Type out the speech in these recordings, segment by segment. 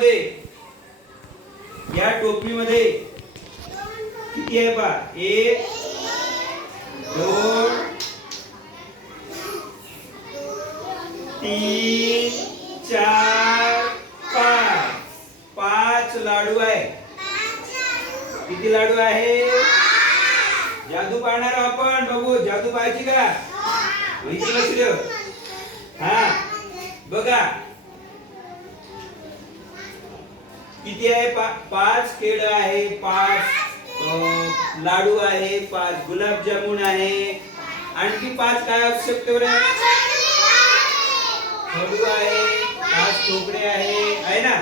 मध्ये या टोपलीमध्ये किती आहे पा एक दोन तीन चार पाच. पाच लाडू आहे. किती लाडू आहे? जादू पाहणार आपण. बघू जादू पाहायची का? माहिती लक्ष हा. बघा. किती आहे? पा, पाच केळ आहे पाच अं, लाडू आहे पाच गुलाबजामुन आहे. आणखी पाच काय असू शकते बरं? खडू आहे पाच ठोकडे आहे. आहे ना?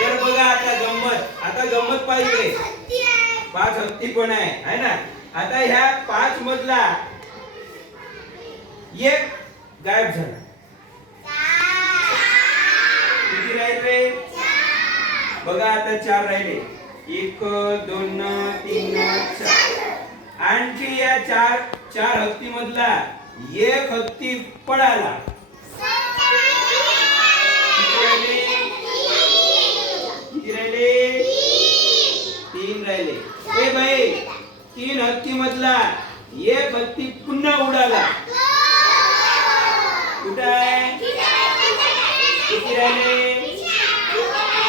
तर बघा आता गंमत. आता गंमत पाहिजे. पाच हत्ती पण आहे. आहे ना? आता ह्या पाच मधला एक गायब झाला. बघा आता चार राहिले. एक दोन तीन चार. आणखी या चार चार हत्ती मधला एक हत्ती पळाला. किती राहिले? तीन राहिले. ए भाई तीन हत्ती मधला एक हत्ती पुन्हा उडाला कुठं आहे किती राहिले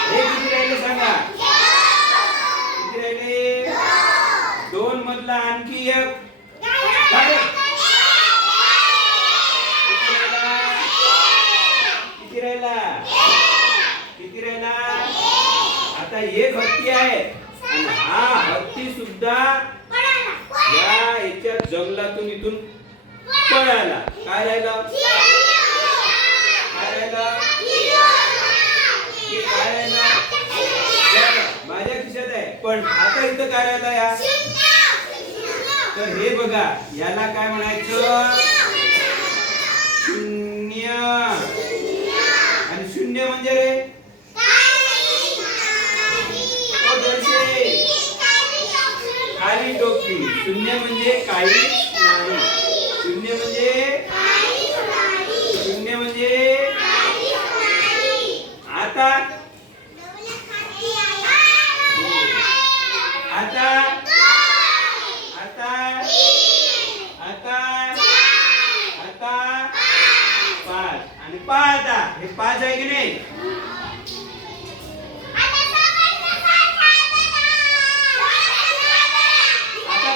हे किती राहिले सांगा किती राहिले मधला आणखी एक. किती राहिला? किती राहिला? आता एक हत्ती आहे हा हत्ती सुद्धा या याच्या जंगलातून इथून पळाला. काय राहिलं? काय राहिलं? की काय राहिलं? माझ्या खिशात आहे. पण आता इथं काय राहिलं या? तर हे बघा याला काय म्हणायचं? शून्य. आणि शून्य म्हणजे रे? ओ खाली शून्य म्हणजे काही नाही. शून्य म्हणजे? शून्य म्हणजे? आता आता आता आता पाच आणि पाच आता हे पाच आहे की नाही? आता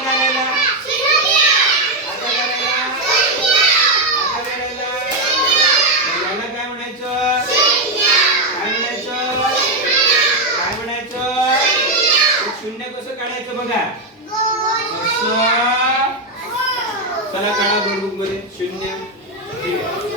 आता काय म्हणायचं? काय म्हणायचं? काय म्हणायचं? शून्य कसं काढायचं बघा? असं. चला काढा नोटबुकमध्ये. शून्य.